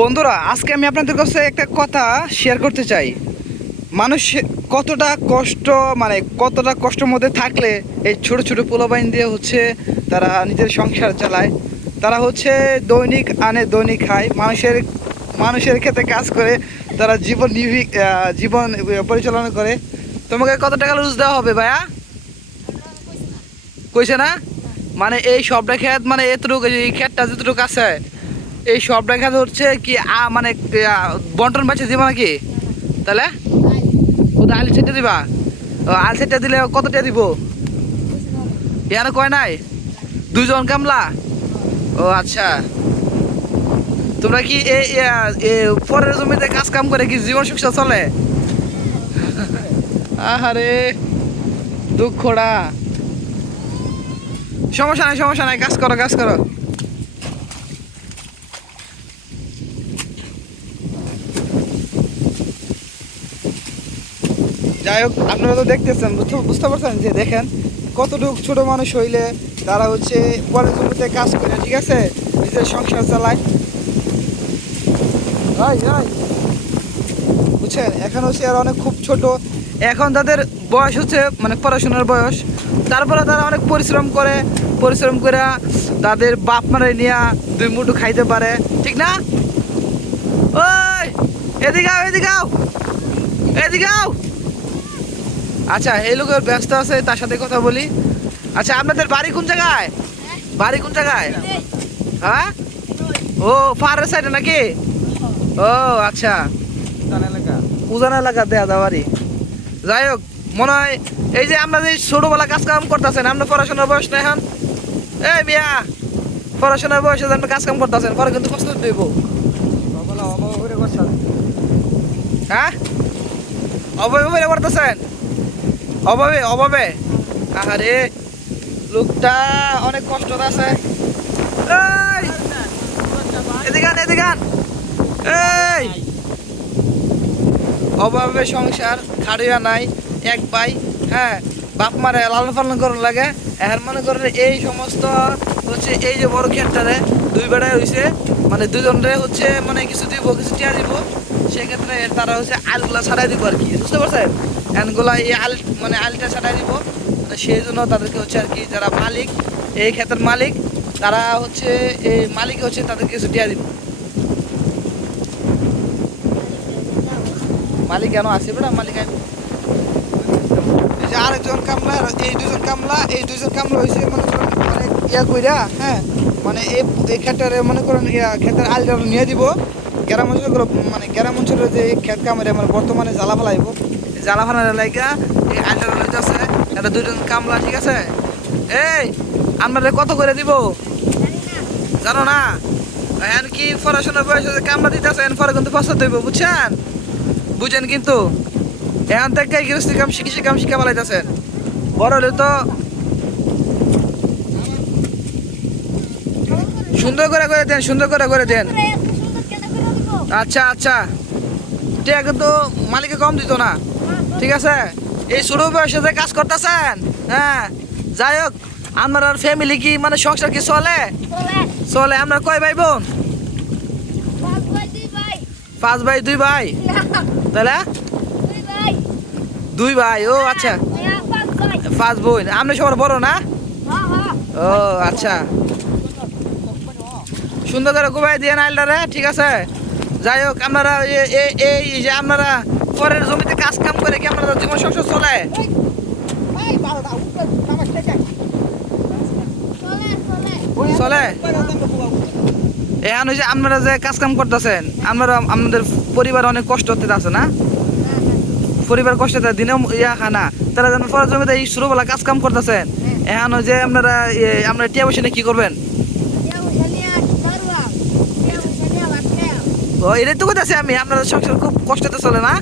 বন্ধুরা, আজকে আমি আপনাদের কাছে একটা কথা শেয়ার করতে চাই। মানুষ কতটা কষ্ট, মানে কতটা কষ্টের মধ্যে থাকলে এই ছোট ছোট পোলাপাইন দিয়ে হচ্ছে তারা নিজের সংসার চালায়। তারা হচ্ছে দৈনিক আনে দৈনিক খায়, মানুষের ক্ষেত্রে কাজ করে তারা জীবন পরিচালনা করে। তোমাকে কত টাকা লুজ দেওয়া হবে ভাইয়া? কইছে না? মানে এই সবটা ক্ষেত, মানে এতটুকু এই ক্ষেতটা যেটুকু আছে, এই সব দেখা হচ্ছে কি মানে বন্টন বাঁচে দিব নাকি? তাহলে ওদের আল সেটটা দিবা? আল সেটটা দিলে কতটা দিব? ইয়ার কয় নাই? 2 জন কামলা? ও আচ্ছা। তোমরা কি পরের জমিতে কাজ কাম করে কি জীবন সংসার চলে? আহারে দুঃখটা। সমস্যা নাই, কাজ করো। যাই হোক, আপনারা তো দেখতেছেন, বুঝতে পারছেন যে দেখেন কতটুকু ছোট মানুষ হইলে তারা হচ্ছে পরের জমিতে কাজ করে, ঠিক আছে, নিজের সংসার চালায়। বুঝছেন, এখন হচ্ছে আর অনেক খুব ছোট, এখন তাদের বয়স হচ্ছে মানে পড়াশোনার বয়স, তারপরে তারা অনেক পরিশ্রম করে তাদের বাপ মারে নিয়ে 2 মুঠো খাইতে পারে, ঠিক না? ওই এদিকে আও। আচ্ছা, এই লোকের ব্যস্ত আছে, তার সাথে কথা বলি। আচ্ছা, আপনাদের বাড়ি কোন জায়গায়? হ্যাঁ, ও পাহাড়ের সাইডে নাকি? ও আচ্ছা, উজান এলাকা দেয়া বাড়ি। যাই হোক, মনে হয় এই যে আমরা যে ছোটবেলা কাজ কাম করতেছেন, আপনার পড়াশোনার বয়স না এখন? এই মিয়া, পড়াশোনার বয়সে আপনি কাজ কাম করতেছেন, পরে কিন্তু কষ্ট দেব। হ্যাঁ, অভাবে করতেছেন? অভাবে আরে লোকটা অনেক কষ্ট আছে। এদিকে আন। এই অভাবে সংসার, খাড়িয়া নাই, এক ভাই, হ্যাঁ, বাপ মারে লালন পালন করার লাগে। এখন মনে করেন এই সমস্ত হচ্ছে এই যে বড় ক্ষেতটারে 2 বেড়ায় হয়েছে, মানে 2 জনরে হচ্ছে মানে কিছু টিয়া দিব, সেক্ষেত্রে তারা হচ্ছে আলগুলা ছাড়াই দিব আর কি, বুঝতে পারছেন? এনগুলা এই মানে আলটা ছাড়াই দিব, সেই জন্য তাদেরকে হচ্ছে আর কি, যারা মালিক, এই ক্ষেতের মালিক, তারা হচ্ছে এই মালিক হচ্ছে তাদেরকে কিছু টিয়া দিব। মালিক কেন আসে বেটা? মালিক এই যে আরেকজন কামলা, এই 2 জন কামলা হয়েছে মনে করেন অনেক কইরা, হ্যাঁ, মানে এই ক্ষেতের মনে করেন ক্ষেতের আলটা নিয়ে দিব। গ্রাম অঞ্চলগুলো, মানে গ্রাম অঞ্চলের যে ক্ষেত কামড়ে মানে বর্তমানে জ্বালা ফেলাইব, জ্বালা ফেলার লাইগা এই আলটা লইতেছে এটা 2 জন কামলা, ঠিক আছে? এই আপনাদের কত করে দিব জানো না? এখন কি পড়াশোনার বয়সে কামলা দিতেছেন, পরে কিন্তু পছন্দ হইব, বুঝেন কিন্তু। এখন থেকে গৃহস্থী কাম শিখা পালাইতেছেন, বড় হলে তো সুন্দর করে দেন। আচ্ছা, ঠিক কিন্তু মালিকে কম দিত না, ঠিক আছে? এই ছোট বয়সে যে কাজ করতেছেন, হ্যাঁ। যাই হোক, আপনার ফ্যামিলি কি মানে সংসার কি চলে? আপনার কয় ভাই বোন? 5 ভাই 2 ভাই? তাহলে 2 ভাই, ও আচ্ছা, 5 বোন। আপনি সবার বড় না? ও আচ্ছা, সুন্দর করে কোবাই দিয়ে নাইলটারে, ঠিক আছে? যাই হোক, আপনারা এই যে আপনারা পরের জমিতে কাজ কাম করে কি আপনারা জীবন সংসার চলে? এখন যে আপনারা যে কাজ কাম করতেছেন, আপনাদের পরিবার অনেক কষ্ট হতে আছে না? পরিবার কষ্ট দিনে খানা, তারা যেন পরের জমিতে এই ছোটবেলা কাজ কাম করতেছেন, এখন যে আপনারা টিয়া বসে কি করবেন? এটাই তো কথা, আমি আপনাদের সংসার খুব কষ্টতে চলে না?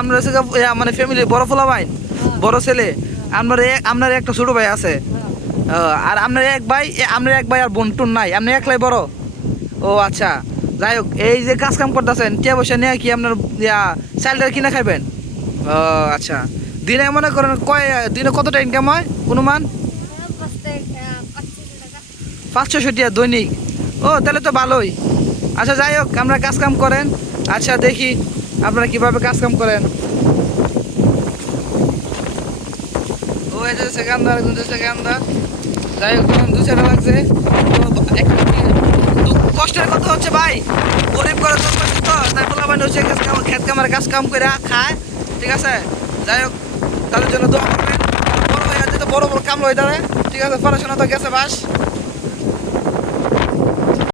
আপনার মানে ফ্যামিলি বড় ফলাবাইন, বড় ছেলে, আপনার একটা ছোট ভাই আছে, আর আপনার এক ভাই আর বোন টুন নাই, আপনি একলাই বড়? ও আচ্ছা। যাই হোক, এই যে কাজ কাম করতেছেন, টিয়া পয়সা নিয়ে কি আপনার চাইল্ডার কিনা খাইবেন? ও আচ্ছা। দিনে মনে করেন দিনে কতটা ইনকাম হয় অনুমান? 500-600 টাকা দৈনিক। ও তাহলে তো ভালোই। আচ্ছা যাই হোক, আমরা কাজ কাম করেন। আচ্ছা দেখি আপনারা কিভাবে কাজ কাম করেন। ও এটা সেকেন্দার কিন্তু সেকেন্দার, যাই হোক তখন 200 লাগছে। তো তো কষ্টের কথা হচ্ছে ভাই, গরিব করে চলতেছি তো, তাই বলা মানে হচ্ছে খেত কামার কাজ কাম করে খায়, ঠিক আছে। যাই হোক তাদের জন্য দোয়া করবেন, বড় হয়ে যাচ্ছে তো বড় বড় কামলো হয়ে যাবে, ঠিক আছে। পড়াশোনা তো গেছে বাস।